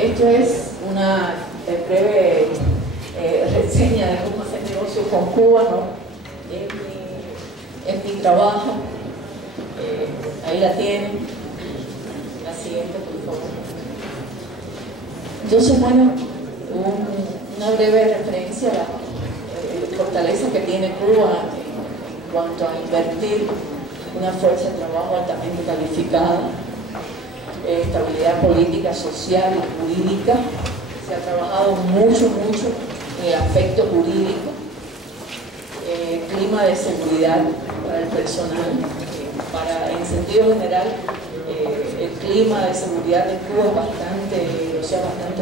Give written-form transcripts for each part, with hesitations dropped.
Esto es una breve reseña de cómo hacer negocios con Cuba, ¿no? Es mi trabajo. Ahí la tienen. La siguiente, por favor. Entonces, bueno, una breve referencia a la fortaleza que tiene Cuba en cuanto a invertir una fuerza de trabajo altamente calificada, estabilidad política, social y jurídica. Se ha trabajado mucho en el aspecto jurídico, clima de seguridad para el personal, en sentido general, el clima de seguridad de Cuba es bastante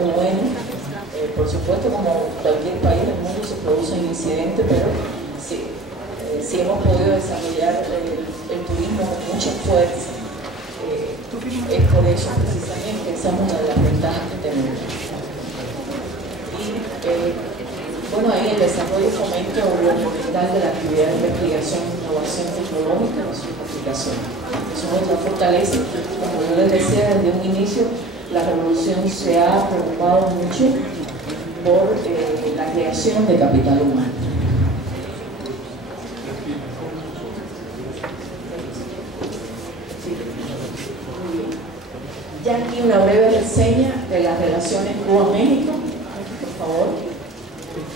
bueno. Por supuesto, como cualquier país del mundo se producen incidentes, pero sí hemos podido desarrollar el turismo con mucha fuerza. Es por eso precisamente, esa es una de las ventajas que tenemos. Y bueno, ahí el desarrollo y fomento gubernamental de la actividad de investigación e innovación tecnológica y su aplicación. Eso es otra fortaleza. Como yo les decía desde un inicio, la revolución se ha preocupado mucho por la creación de capital humano. Ya aquí una breve reseña de las relaciones Cuba-México, por favor.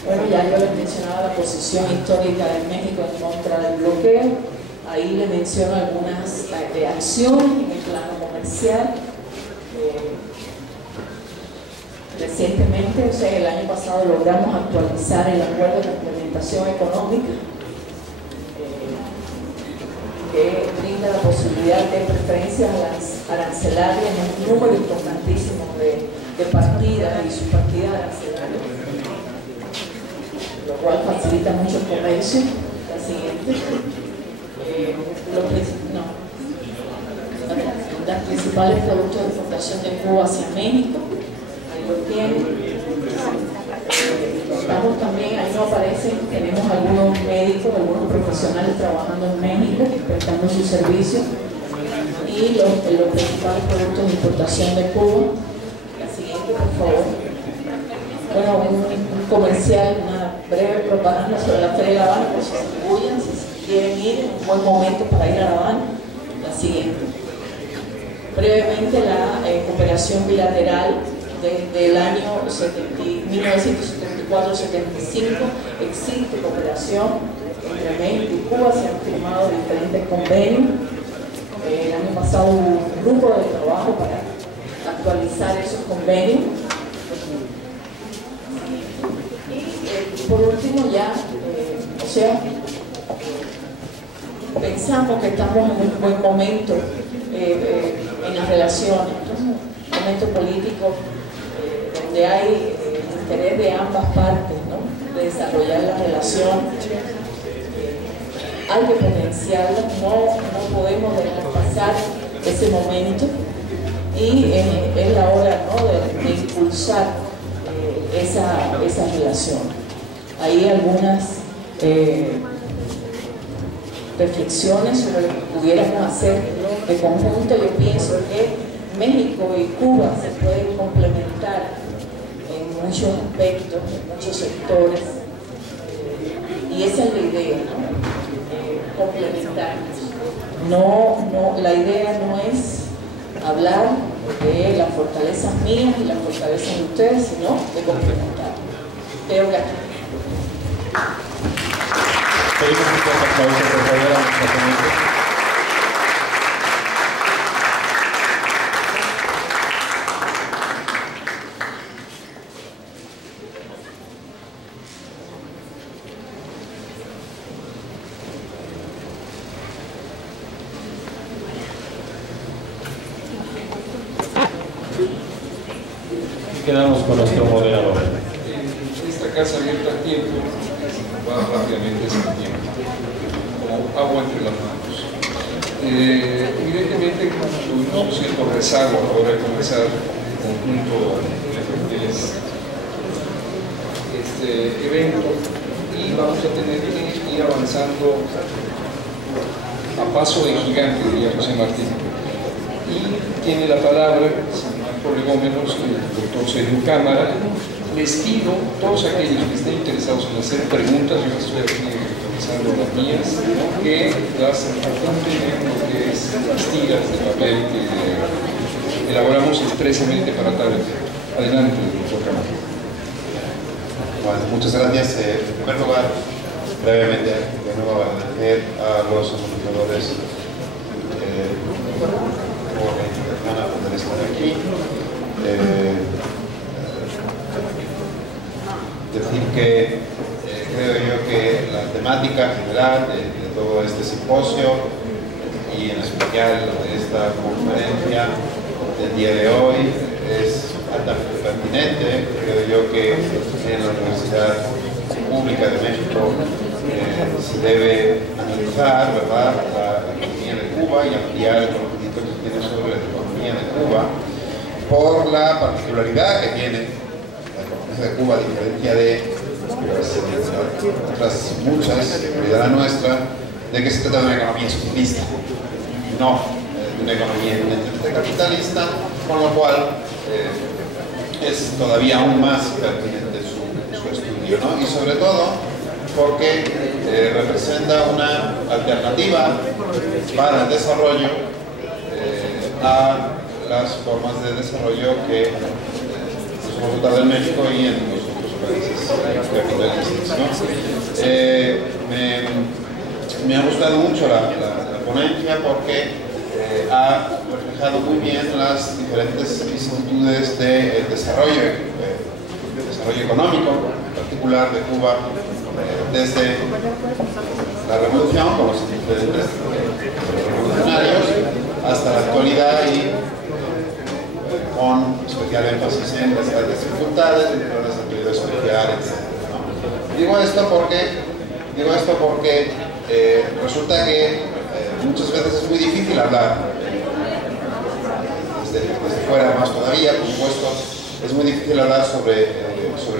Bueno, ya yo les mencionaba la posición histórica de México en contra del bloqueo. Ahí les menciono algunas acciones en el plano comercial. Recientemente, o sea, el año pasado logramos actualizar el acuerdo de complementación económica que brinda la posibilidad de preferencias arancelarias en un número importantísimo de partidas y subpartidas arancelarias, lo cual facilita mucho el comercio. La siguiente. Los principales productos de exportación de Cuba hacia México. Lo tienen. Estamos también, ahí no aparecen, tenemos algunos médicos, algunos profesionales trabajando en México, prestando sus servicios, y los principales productos de importación de Cuba. La siguiente, por favor. Bueno, un comercial, una breve propaganda sobre la Feria de La Habana, pues se distribuyan si quieren ir, en un buen momento para ir a La Habana. La siguiente. Brevemente, la cooperación bilateral desde el año 1974-75 existe cooperación entre México y Cuba, se han firmado diferentes convenios. El año pasado hubo un grupo de trabajo para actualizar esos convenios. Y por último ya, pensamos que estamos en un buen momento en las relaciones, ¿no? Un momento político donde hay interés de ambas partes, ¿no? De desarrollar la relación. Hay que potenciarla, no podemos dejar pasar ese momento, y es la hora, ¿no? de impulsar esa relación. Hay algunas reflexiones sobre lo que pudiéramos hacer de conjunto. Yo pienso que México y Cuba se pueden complementar en muchos aspectos, en muchos sectores, y esa es la idea, ¿no? Complementarnos. La idea no es hablar de las fortalezas mías y las fortalezas de ustedes, sino de complementar. Creo que aquí. Pedimos un fuerte aplauso, por favor, a nuestra ponente. Quedamos con nuestro moderador. Esta casa abierta al tiempo va rápidamente sin tiempo, como agua entre las manos. Evidentemente tuvimos cierto rezago a la hora de comenzar el conjunto de este evento, y vamos a tener que ir avanzando a paso de gigante, diría José Martín. Y tiene la palabra, sin más prolegómenos, el doctor Sergio Cámara. Les pido, todos aquellos que estén interesados en hacer preguntas, yo estoy aquí revisando las mías, que las apunten en lo que es las tiras de papel que elaboramos expresamente para tal efecto. Adelante, doctor Cámara. Bueno, muchas gracias. En primer lugar, brevemente, de nuevo agradecer a los organizadores por la invitación a poder estar aquí. Decir que creo yo que la temática general de todo este simposio y en especial de esta conferencia del día de hoy es altamente pertinente. Creo yo que en la Universidad Pública de México se debe analizar, ¿verdad?, la economía de Cuba y ampliar el conocimiento que se tiene sobre la economía de Cuba por la particularidad que tiene de Cuba, a diferencia de otras muchas, incluida la nuestra, de que se trata de una economía socialista, no de una economía eminentemente capitalista, con lo cual es todavía aún más pertinente su estudio, ¿no? Y sobre todo porque representa una alternativa para el desarrollo a las formas de desarrollo que hemos votado en México y en los otros países capitalistas, ¿no? Me ha gustado mucho la ponencia porque ha reflejado muy bien las diferentes vicisitudes del desarrollo económico, en particular de Cuba, desde la revolución, con los antecedentes revolucionarios, hasta la actualidad y con especial énfasis en las grandes dificultades, en las actividades sociales, ¿no? Digo esto porque resulta que muchas veces es muy difícil hablar, desde fuera más todavía, por supuesto, es muy difícil hablar sobre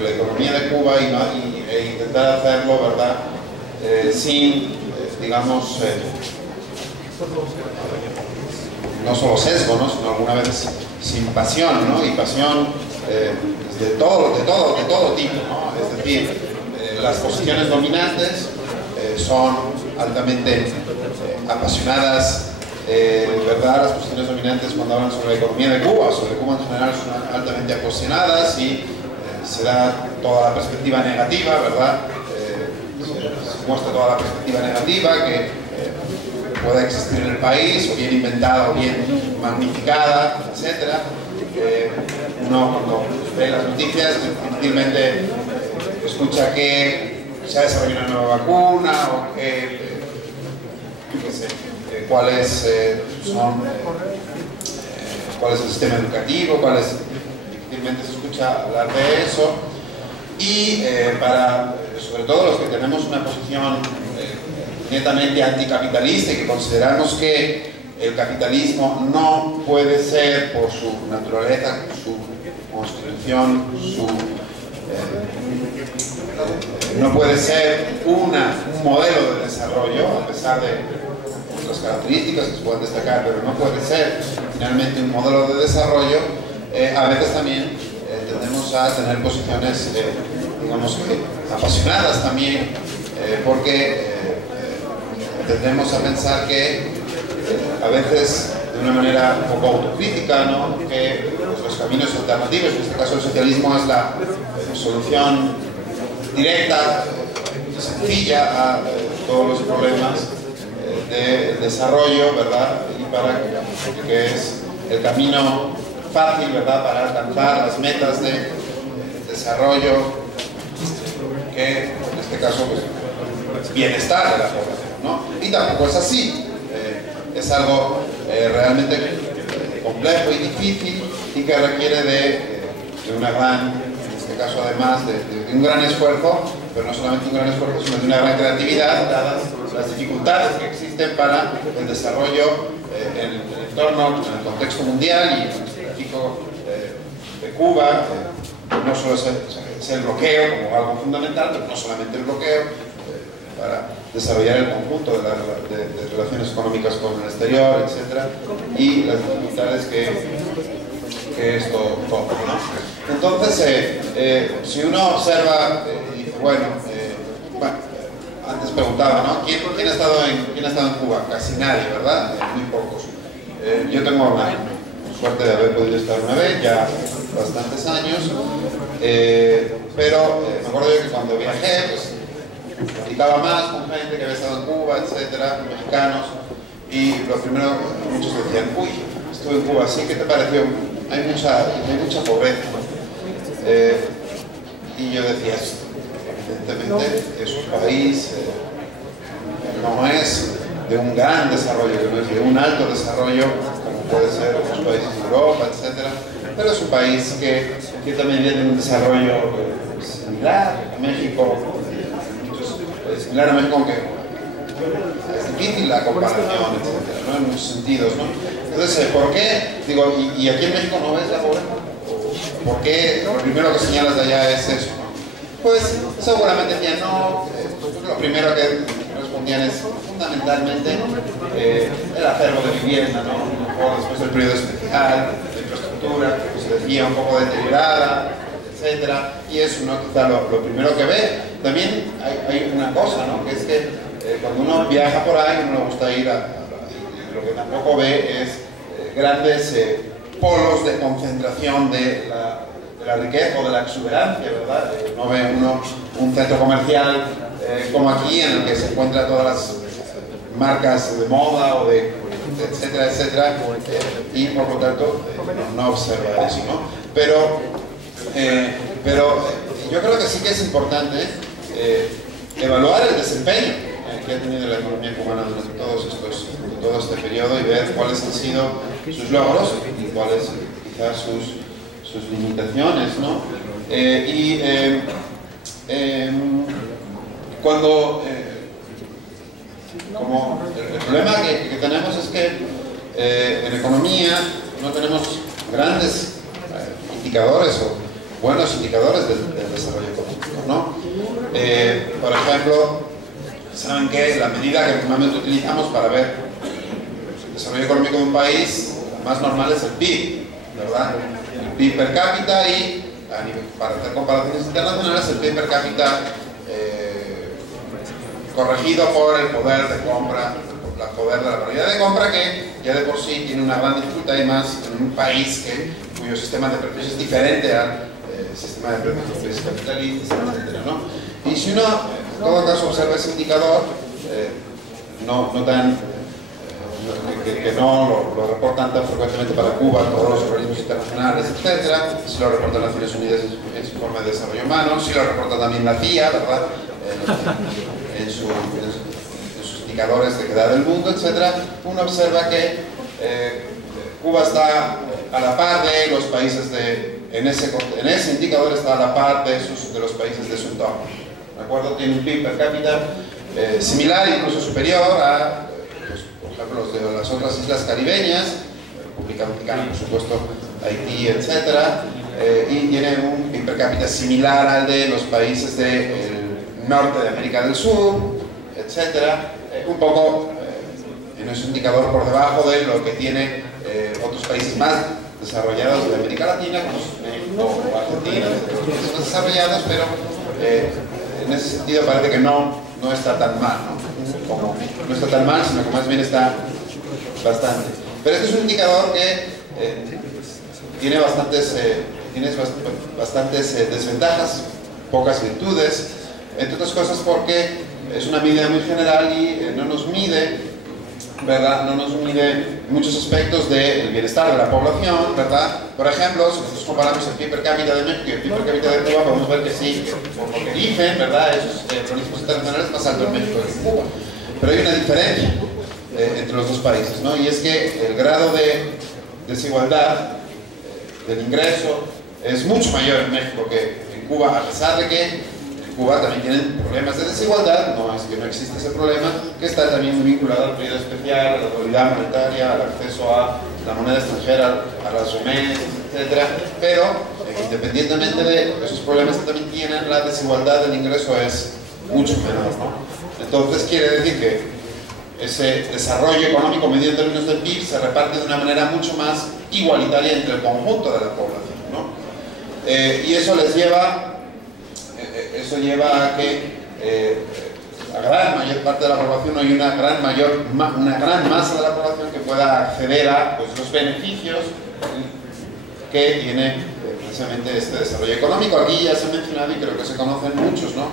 la economía de Cuba e intentar hacerlo, ¿verdad?, sin, digamos, no solo sesgo, ¿no?, sino alguna vez sin pasión, ¿no? Y pasión de todo tipo, ¿no? Es decir, las posiciones dominantes son altamente apasionadas, ¿verdad? Las posiciones dominantes cuando hablan sobre la economía de Cuba, sobre Cuba en general, son altamente apasionadas y se da toda la perspectiva negativa, ¿verdad? Se muestra toda la perspectiva negativa que pueda existir en el país, o bien inventada o bien magnificada, etc. Uno cuando ve las noticias difícilmente escucha que se ha desarrollado una nueva vacuna o que, cuáles cuál es el sistema educativo, difícilmente se escucha hablar de eso. Y sobre todo los que tenemos una posición netamente anticapitalista y que consideramos que el capitalismo no puede ser, por su naturaleza, su constitución, no puede ser un modelo de desarrollo, a pesar de otras características que se pueden destacar, pero no puede ser finalmente un modelo de desarrollo. A veces también tendemos a tener posiciones, digamos, apasionadas también, porque tendemos a pensar que a veces de una manera un poco autocrítica, ¿no?, que pues, los caminos alternativos, en este caso el socialismo, es la solución directa, sencilla a todos los problemas de desarrollo, ¿verdad? Y que es el camino fácil, ¿verdad?, para alcanzar las metas de desarrollo, que en este caso pues, bienestar de la población, ¿no? Y tampoco es así. Es algo realmente complejo y difícil y que requiere de una gran, en este caso además de un gran esfuerzo, pero no solamente un gran esfuerzo, sino de una gran creatividad, dadas las dificultades que existen para el desarrollo en el entorno, en el contexto mundial y en el específico de Cuba. No solo es el bloqueo como algo fundamental, pero no solamente el bloqueo, para desarrollar el conjunto de relaciones económicas con el exterior, etc. Y las dificultades que esto toca, ¿no? Entonces, si uno observa, y dice, bueno, antes preguntaba, ¿no? ¿Quién ha estado en Cuba? Casi nadie, ¿verdad? Muy pocos. Yo tengo la suerte de haber podido estar una vez, ya bastantes años, pero me acuerdo yo que cuando viajé, pues, platicaba más con gente que había estado en Cuba, etcétera, mexicanos, y lo primero, muchos decían, uy, estuve en Cuba, ¿sí? ¿Qué te pareció? Hay mucha pobreza, ¿no? Y yo decía, evidentemente es un país, no es de un gran desarrollo, que no es de un alto desarrollo, como puede ser otros países de Europa, etcétera, pero es un país que también tiene un desarrollo similar a México, similar a México, aunque es difícil la comparación, etcétera, ¿no? En muchos sentidos, ¿no? Entonces, ¿por qué? Digo, ¿y aquí en México no ves la pobreza? ¿Por qué lo primero que señalas de allá es eso? Pues seguramente decían, no, lo primero que respondían es fundamentalmente el acervo de vivienda, ¿no? O después del periodo especial, de infraestructura, que se decía un poco deteriorada, etcétera, y eso, ¿no? Quizá lo primero que ve. También hay una cosa, ¿no? Que es que cuando uno viaja por ahí, uno le gusta ir lo que tampoco ve es grandes polos de concentración de la riqueza o de la exuberancia, ¿verdad? No ve uno un centro comercial como aquí, en el que se encuentran todas las marcas de moda o de etcétera, etcétera, y por lo tanto no observa eso, ¿no? Pero yo creo que sí que es importante evaluar el desempeño que ha tenido la economía cubana durante todo este periodo y ver cuáles han sido sus logros y cuáles quizás sus limitaciones, ¿no? Como el problema que tenemos es que en economía no tenemos grandes indicadores o buenos indicadores del desarrollo económico, ¿no? Por ejemplo, saben que la medida que normalmente utilizamos para ver el desarrollo económico de un país, la más normal es el PIB, ¿verdad? El PIB per cápita y, para hacer comparaciones internacionales, el PIB per cápita corregido por el poder de compra, el poder de la variedad de compra, que ya de por sí tiene una gran dificultad, y más en un país cuyo sistema de precios es diferente al sistema de precios capitalistas, etc., ¿no? Y si uno, en todo caso, observa ese indicador, que no lo reportan tan frecuentemente para Cuba, todos los organismos internacionales, etc., si lo reportan Naciones Unidas en su informe de desarrollo humano, si lo reporta también la CIA, ¿verdad? En sus indicadores de edad del mundo, etc., uno observa que Cuba está a la par de los países en ese indicador está a la par de los países de su entorno. ¿De acuerdo? Tiene un PIB per cápita similar, incluso superior a, pues, por ejemplo, los de las otras islas caribeñas, República Dominicana, por supuesto, Haití, etc., y tiene un PIB per cápita similar al de los países del norte de América del Sur, etcétera, un poco en ese indicador por debajo de lo que tiene otros países más desarrollados de América Latina, como México o Argentina, los más desarrollados, pero en ese sentido parece que no está tan mal, ¿no? Como no está tan mal, sino que más bien está bastante. Pero este es un indicador que tiene bastantes desventajas, pocas virtudes, entre otras cosas porque es una medida muy general y no nos mide, ¿verdad? No nos mide muchos aspectos del bienestar de la población, ¿verdad? Por ejemplo, si nosotros comparamos el PIB per cápita de México y el PIB per cápita de Cuba, podemos ver que sí, por lo que dicen, ¿verdad? Esos organismos internacionales es más alto en México que en Cuba. Pero hay una diferencia entre los dos países, ¿no? Y es que el grado de desigualdad del ingreso es mucho mayor en México que en Cuba, a pesar de que Cuba también tiene problemas de desigualdad, no es que no existe ese problema, que está también muy vinculado al periodo especial, a la autoridad monetaria, al acceso a la moneda extranjera, a las remesas, etc. Pero, independientemente de esos problemas que también tienen, la desigualdad del ingreso es mucho menor, ¿no? Entonces quiere decir que ese desarrollo económico medido en términos del PIB se reparte de una manera mucho más igualitaria entre el conjunto de la población, ¿no? Y eso les lleva, a que la gran mayor parte de la población, hay una gran masa de la población que pueda acceder a pues, los beneficios que tiene precisamente este desarrollo económico. Aquí ya se ha mencionado y creo que se conocen muchos, ¿no?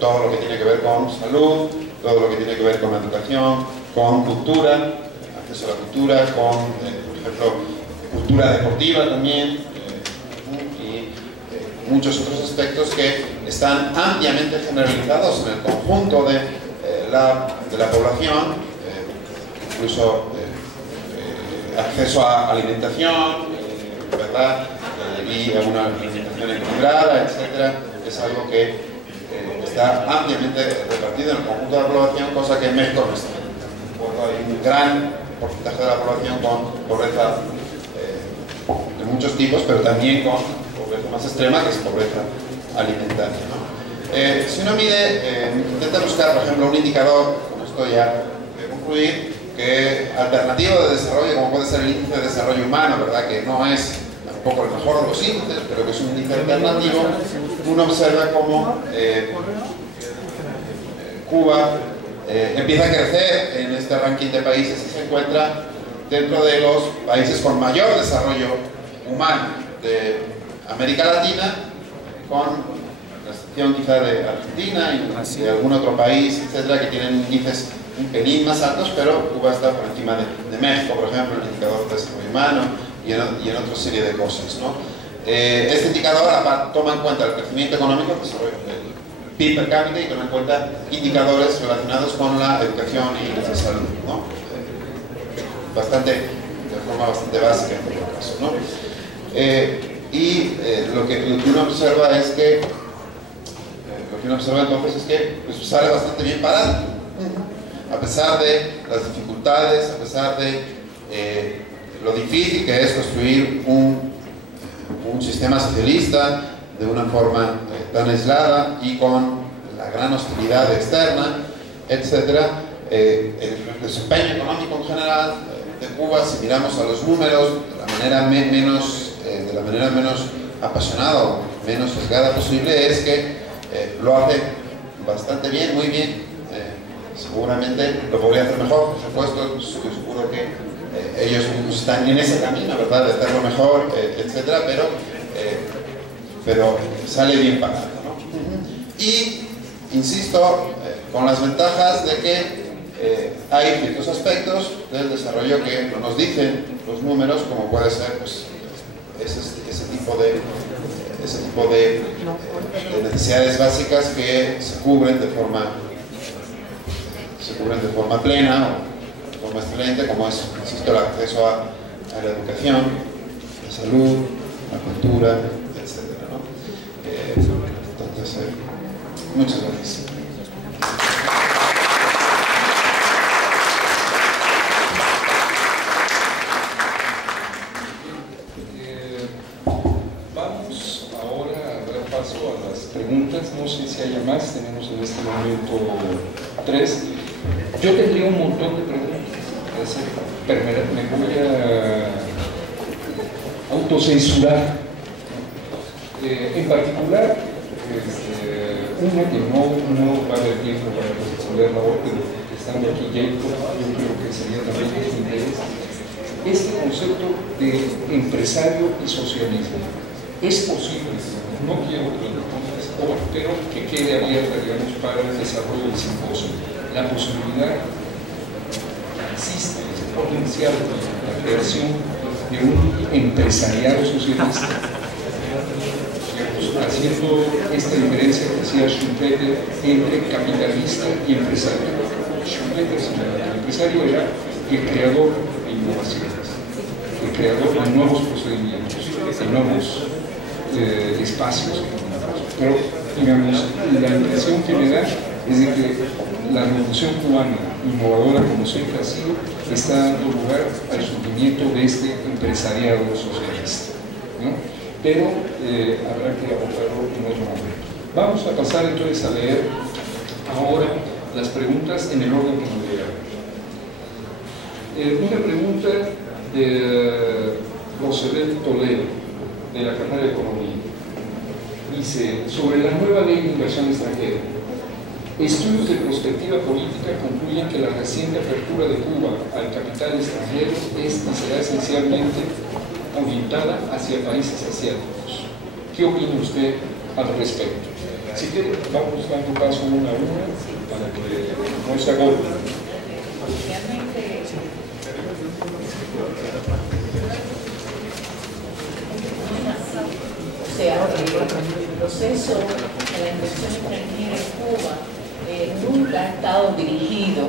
Todo lo que tiene que ver con salud, todo lo que tiene que ver con educación, con cultura, acceso a la cultura, con, por ejemplo, cultura deportiva también, y muchos otros aspectos que están ampliamente generalizados en el conjunto de la población, incluso acceso a alimentación, ¿verdad? Y a una alimentación equilibrada, etcétera, es algo que está ampliamente repartido en el conjunto de la población, cosa que en México no está. Hay un gran porcentaje de la población con pobreza de muchos tipos, pero también con pobreza más extrema, que es pobreza alimentaria, ¿no? Si uno mide, intenta buscar, por ejemplo, un indicador, con esto ya voy a concluir, que alternativo de desarrollo, como puede ser el índice de desarrollo humano, ¿verdad? Que no es tampoco el mejor de los índices, pero que es un índice alternativo. Uno observa cómo Cuba empieza a crecer en este ranking de países y se encuentra dentro de los países con mayor desarrollo humano de América Latina, con la excepción quizá de Argentina y de algún otro país, etcétera, que tienen índices un pelín más altos, pero Cuba está por encima de México, por ejemplo, el indicador de desarrollo humano y en otra serie de cosas, ¿no? Este indicador toma en cuenta el crecimiento económico, el PIB per cápita, y toma en cuenta indicadores relacionados con la educación y la salud, ¿no? De forma bastante básica en todo caso, ¿no? Lo que uno observa es que entonces es que pues, sale bastante bien parado, a pesar de las dificultades, a pesar de lo difícil que es construir un sistema socialista de una forma tan aislada y con la gran hostilidad externa, etc. El desempeño económico en general de Cuba, si miramos a los números de la manera menos apasionada o menos sesgada posible, es que lo hace bastante bien, muy bien. Seguramente lo podría hacer mejor, por supuesto. Estoy seguro que ellos están en ese camino, ¿verdad?, de hacerlo mejor, etcétera, pero sale bien parado, ¿no? Y insisto, con las ventajas de que hay ciertos aspectos del desarrollo que no nos dicen los números, como puede ser pues, ese tipo de necesidades básicas que se cubren de forma plena o de forma excelente, como es, insisto, el acceso a la educación, la salud, la cultura, etc., ¿no? Entonces, muchas gracias. Vamos ahora a dar paso a las preguntas. No sé si haya más, tenemos en este momento 3. Yo tendría un montón de preguntas, pero me voy a autocensurar. En particular, una que no va a haber tiempo para responder la otra, pero estando aquí Jacob, yo creo que sería también de su interés. Este concepto de empresario y socialismo, ¿es posible? No quiero que lo pongas hoy, pero que quede abierta, digamos, para el desarrollo del simposio. La posibilidad existe, es potencial, la creación de un empresariado socialista, haciendo esta diferencia que decía Schumpeter entre capitalista y empresario. Schumpeter señalaba que el empresario era el creador de innovaciones, el creador de nuevos procedimientos, de nuevos espacios, pero digamos, la impresión que me da es de que la revolución cubana, innovadora como siempre ha sido, está dando lugar al surgimiento de este empresariado socialista, ¿no? Pero habrá que abordarlo en otro momento. Vamos a pasar entonces a leer ahora las preguntas en el orden que nos llegaron. Una pregunta de Rosabel Toledo, de la carrera de Economía. Dice, sobre la nueva ley de inversión extranjera, estudios de prospectiva política concluyen que la reciente apertura de Cuba al capital extranjero es y será esencialmente orientada hacia países asiáticos. ¿Qué opina usted al respecto? Así que vamos dando paso una a una para que no se agolpe. O sea, el proceso de la inversión extranjera en Cuba nunca ha estado dirigido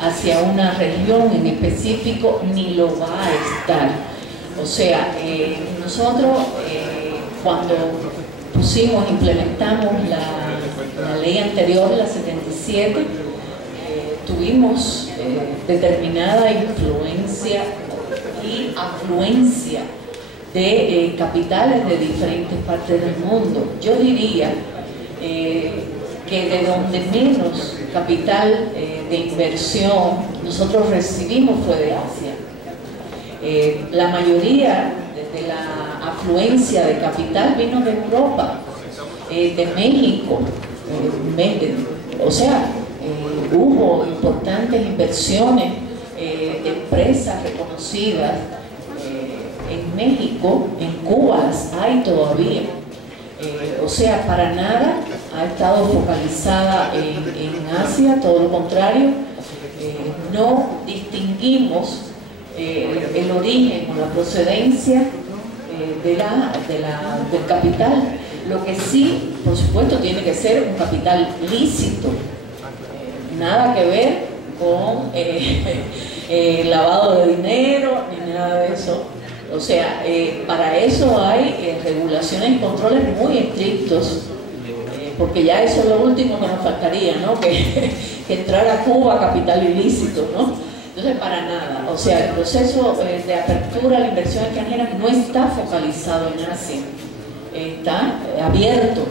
hacia una región en específico, ni lo va a estar. O sea, nosotros cuando implementamos la ley anterior, la 77, tuvimos determinada influencia y afluencia de capitales de diferentes partes del mundo. Yo diría que de donde menos capital de inversión nosotros recibimos fue de Asia. La mayoría de la afluencia de capital vino de Europa, de México, o sea, hubo importantes inversiones de empresas reconocidas en México, en Cuba las hay todavía. O sea, para nada ha estado focalizada en Asia, todo lo contrario. No distinguimos el origen o la procedencia del capital. Lo que sí, por supuesto, tiene que ser un capital lícito. Nada que ver con lavado de dinero ni nada de eso. O sea, para eso hay regulaciones y controles muy estrictos, porque ya eso es lo último que nos faltaría, ¿no? Que entrar a Cuba capital ilícito, ¿no? Entonces, para nada. O sea, el proceso de apertura a la inversión extranjera no está focalizado en Asia, está abierto,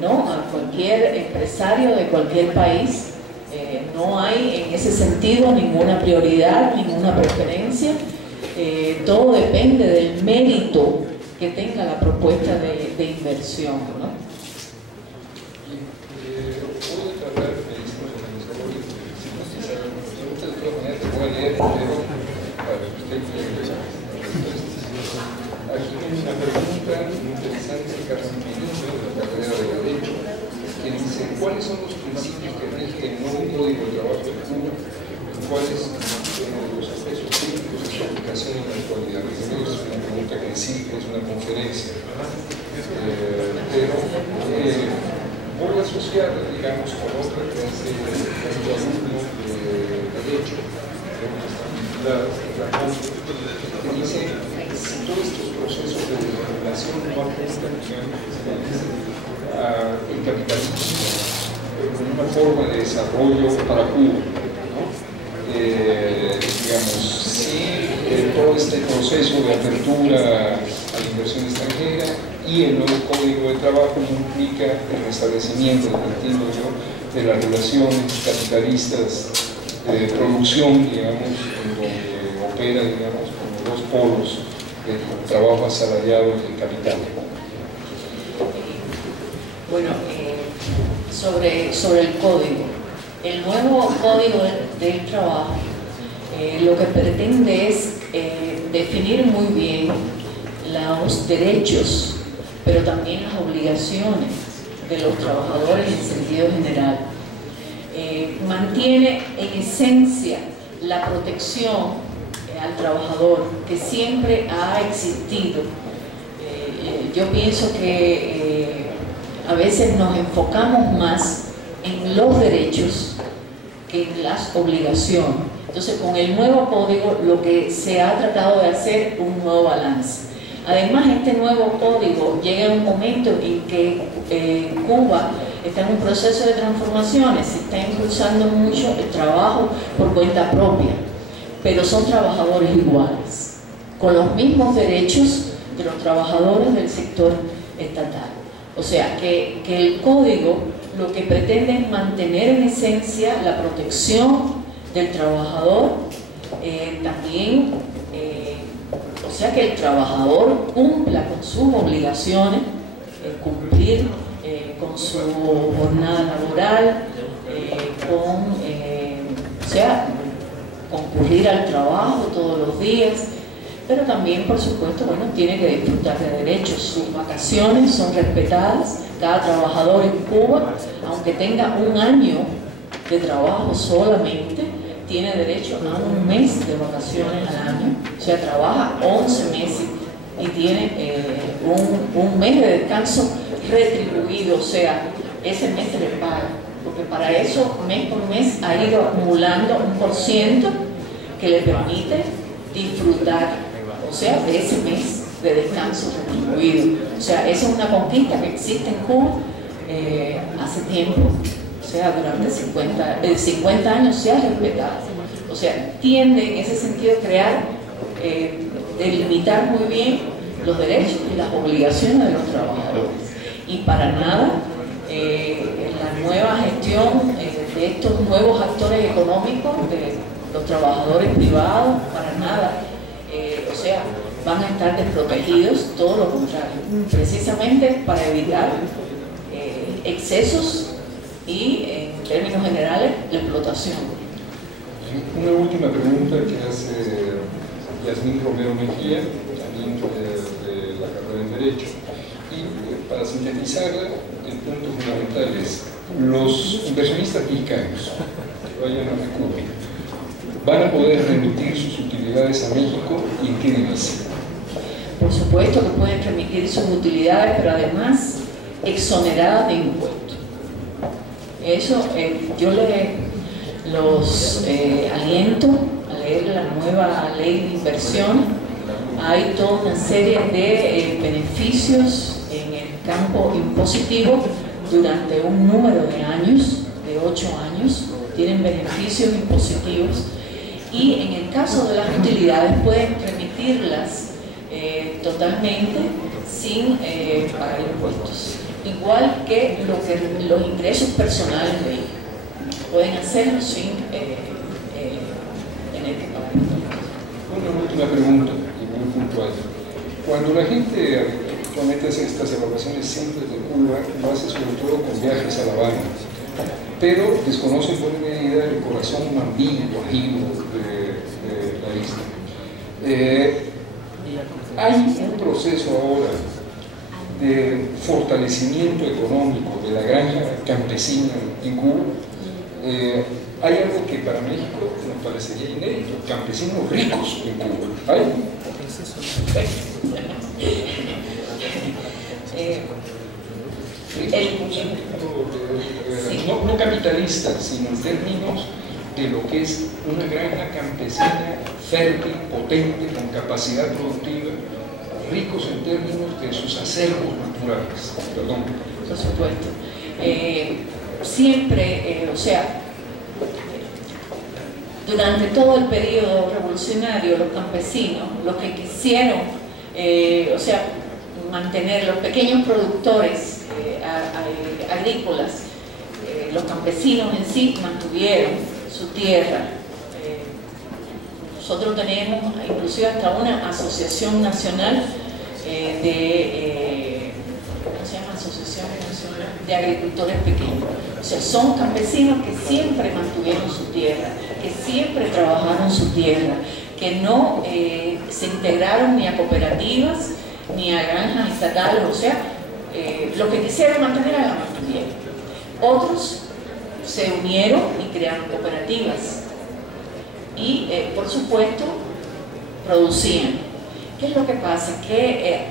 ¿no? A cualquier empresario de cualquier país. No hay en ese sentido ninguna prioridad, ninguna preferencia. Todo depende del mérito que tenga la propuesta de inversión, ¿no? Voy a tratar de voy a leer primero para que usted aquí hay una pregunta muy interesante de Carlos Menino, de la carrera de Derecho, que dice: ¿cuáles son los principios que rigen el nuevo Código de Trabajo de Cuba? ¿Cuáles los aspectos críticos de su aplicación en la actualidad? Es una pregunta que sí es una conferencia, pero voy a asociar, digamos, con otra que es el alumno de Derecho, que dice: si todos estos procesos de regulación no apuntan el capitalismo como una forma de desarrollo para Cuba, ¿no? Digamos, si todo este proceso de apertura a la inversión extranjera y el nuevo Código de Trabajo implica el restablecimiento, entiendo yo, de las relaciones capitalistas de producción, digamos, en donde opera, digamos, como dos polos del trabajo asalariado y el capital. Bueno, sobre el código. El nuevo Código del Trabajo lo que pretende es definir muy bien los derechos, pero también las obligaciones de los trabajadores en sentido general. Mantiene en esencia la protección al trabajador que siempre ha existido. Yo pienso que a veces nos enfocamos más en los derechos que en las obligaciones. Entonces, con el nuevo código lo que se ha tratado de hacer un nuevo balance. Además, este nuevo código llega en un momento en que Cuba está en un proceso de transformaciones, se está impulsando mucho el trabajo por cuenta propia, pero son trabajadores iguales, con los mismos derechos de los trabajadores del sector estatal. O sea, que el código lo que pretende es mantener en esencia la protección del trabajador, también, o sea, que el trabajador cumpla con sus obligaciones, cumplir con su jornada laboral, o sea, concurrir al trabajo todos los días, pero también, por supuesto, bueno, tiene que disfrutar de derechos. Sus vacaciones son respetadas. Cada trabajador en Cuba, aunque tenga un año de trabajo solamente, tiene derecho a un mes de vacaciones al año. O sea, trabaja 11 meses y tiene un mes de descanso retribuido, o sea, ese mes se le paga, porque para eso, mes por mes, ha ido acumulando un % que le permite disfrutar, o sea, de ese mes de descanso retribuido. O sea, esa es una conquista que existe en Cuba hace tiempo, o sea, durante 50 años se ha respetado. O sea, tiende en ese sentido a crear, delimitar muy bien los derechos y las obligaciones de los trabajadores. Y para nada, la nueva gestión de estos nuevos actores económicos, de los trabajadores privados, para nada, o sea, van a estar desprotegidos, todo lo contrario, precisamente para evitar excesos y, en términos generales, la explotación. Una última pregunta que hace Yasmín Romero Mejía, también de la carrera en Derecho. Y para sintetizarla, el punto fundamental es: los inversionistas mexicanos que vayan a Cuba van a poder remitir sus utilidades a México, y en qué divisa. Por supuesto que pueden remitir sus utilidades, pero además exoneradas de impuestos. Eso yo los aliento a leer la nueva ley de inversión. Hay toda una serie de beneficios en el campo impositivo durante un número de años, de 8 años, tienen beneficios impositivos, y en el caso de las utilidades pueden remitirlas totalmente sin pagar impuestos, igual que los ingresos personales de ellos. Pueden hacerlo sin tener que pagar impuestos. Una última pregunta, y muy puntual. Cuando la gente actualmente hace estas evaluaciones simples de Cuba, lo hace sobre todo con viajes a La Habana, pero desconoce en buena medida el corazón mambí, guajiro de la isla. Hay un proceso ahora de fortalecimiento económico de la granja campesina en Cuba. Hay algo que para México nos parecería inédito: campesinos ricos en Cuba. ¿Hay? No capitalistas, sino en términos de lo que es una granja campesina fértil, potente, con capacidad productiva, ricos en términos de sus acervos naturales. Perdón. Por supuesto. Siempre, o sea, durante todo el periodo revolucionario, los campesinos, los que quisieron, o sea, mantener los pequeños productores agrícolas, los campesinos en sí mantuvieron su tierra. Nosotros tenemos inclusive hasta una asociación nacional ¿cómo se llama? Asociación Nacional de Agricultores Pequeños. O sea, son campesinos que siempre mantuvieron su tierra, que siempre trabajaron su tierra, que no se integraron ni a cooperativas ni a granjas estatales. O sea, lo que quisieron mantener la mantuvieron. Otros se unieron y crearon cooperativas y, por supuesto, producían. ¿Qué es lo que pasa? Que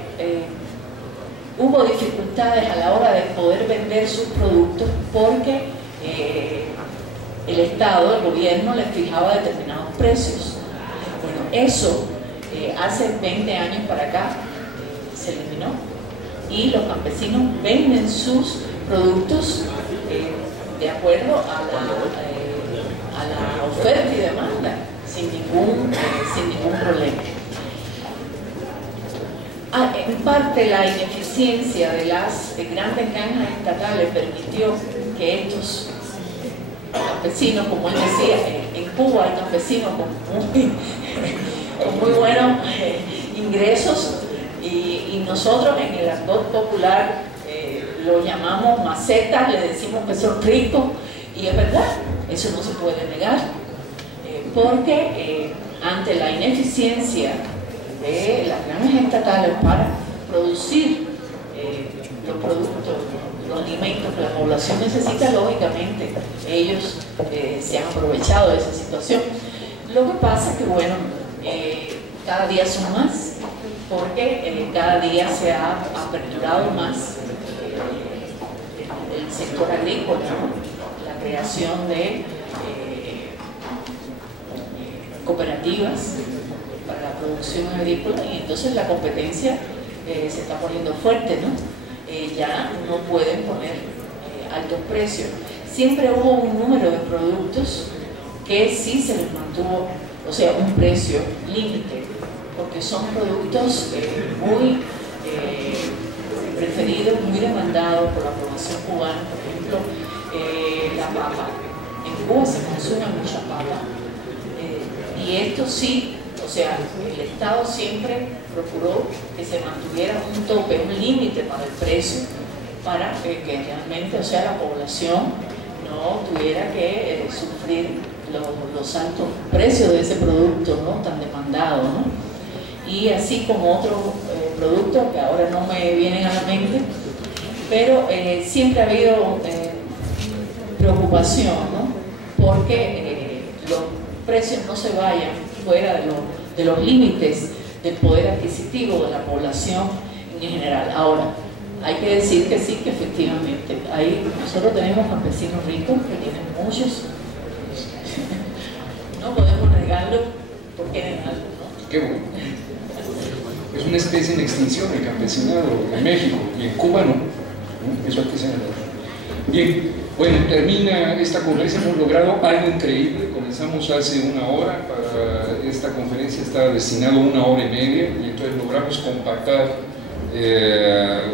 hubo dificultades a la hora de poder vender sus productos porque el Estado, el gobierno, les fijaba determinados precios. Bueno, eso hace 20 años para acá se eliminó, y los campesinos venden sus productos de acuerdo a la oferta y demanda, sin ningún problema. en parte la ineficiencia de las grandes granjas estatales permitió que estos campesinos, como él decía, en Cuba hay campesinos con muy buenos ingresos, y nosotros en el argot popular lo llamamos macetas, le decimos que son ricos, y es verdad, eso no se puede negar, porque ante la ineficiencia de las granjas estatales para producir los productos, los alimentos que la población necesita, lógicamente ellos se han aprovechado de esa situación. Lo que pasa es que, bueno, cada día son más, porque cada día se ha aperturado más el sector agrícola, ¿no? La creación de cooperativas para la producción agrícola, y entonces la competencia se está poniendo fuerte, ¿no? Ya no pueden poner altos precios. Siempre hubo un número de productos que sí se les mantuvo, o sea, un precio límite, porque son productos muy preferidos, muy demandados por la población cubana. Por ejemplo, la papa. En Cuba se consume mucha papa, y esto sí, o sea, el Estado siempre procuró que se mantuviera un tope, un límite para el precio, para que realmente, o sea, la población no tuviera que sufrir los altos precios de ese producto, ¿no?, tan demandado, ¿no? Y así como otros productos que ahora no me vienen a la mente, pero siempre ha habido preocupación, ¿no?, porque los precios no se vayan fuera de los límites del poder adquisitivo de la población en general. Ahora, hay que decir que sí, que efectivamente nosotros tenemos campesinos ricos que tienen muchos. No podemos negarlo porque negarlo, ¿no? Qué bueno. Es una especie en extinción el campesinado en México, y en Cuba no. Eso hay que señalar. Bien, bueno, termina esta conferencia. Hemos logrado algo increíble. Comenzamos hace una hora. Para esta conferencia estaba destinado 1 hora y media, y entonces logramos compactar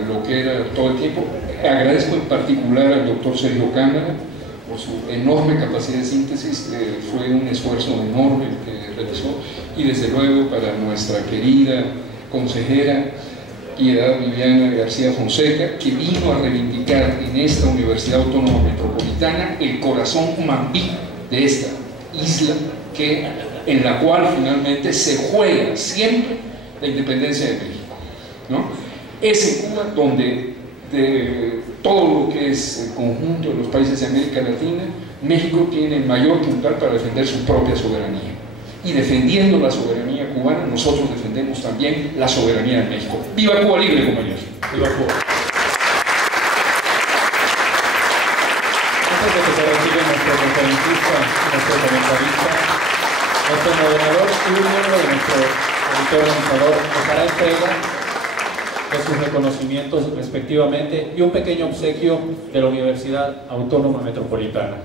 lo que era todo el tiempo. Agradezco en particular al doctor Sergio Cámara por su enorme capacidad de síntesis. Fue un esfuerzo enorme el que realizó, y desde luego para nuestra querida consejera Piedad Viviana García Fonseca, que vino a reivindicar en esta Universidad Autónoma Metropolitana el corazón mambí de esta isla, en la cual finalmente se juega siempre la independencia de México, ¿no? Es en Cuba donde, de todo lo que es el conjunto de los países de América Latina, México tiene el mayor puntal para defender su propia soberanía. Y defendiendo la soberanía cubana, nosotros defendemos también la soberanía de México. ¡Viva Cuba libre, compañeros! ¡Viva Cuba! Antes de que se retire nuestro conferencista, nuestro comentarista, nuestro moderador y un miembro de nuestro comité organizador nos hará entrega de sus reconocimientos respectivamente y un pequeño obsequio de la Universidad Autónoma Metropolitana.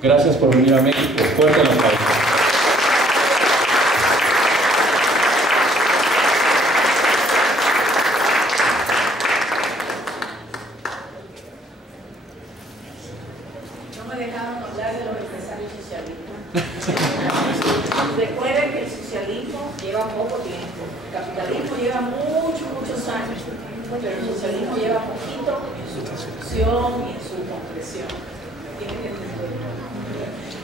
Gracias por venir a México. Fuerte el aplauso. Recuerden que el socialismo lleva poco tiempo, el capitalismo lleva muchos años, pero el socialismo lleva poquito en su construcción y en su concreción. Tienen que entenderlo.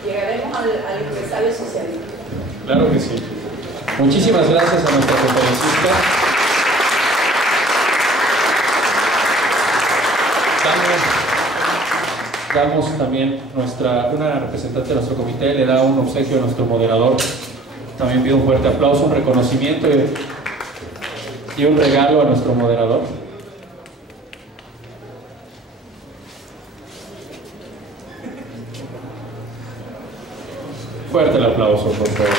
Llegaremos al empresario socialista. Claro que sí. Muchísimas gracias a nuestra conferencista. Damos también una representante de nuestro comité le da un obsequio a nuestro moderador. También pido un fuerte aplauso, un reconocimiento y un regalo a nuestro moderador. Fuerte el aplauso, por favor.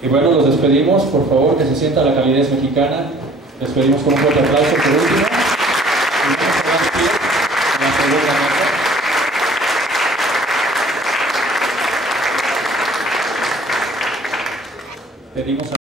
Y bueno, los despedimos, por favor, que se sienta la calidez mexicana. Despedimos con un fuerte aplauso por último. Y vamos a dar pie segunda mesa. Pedimos a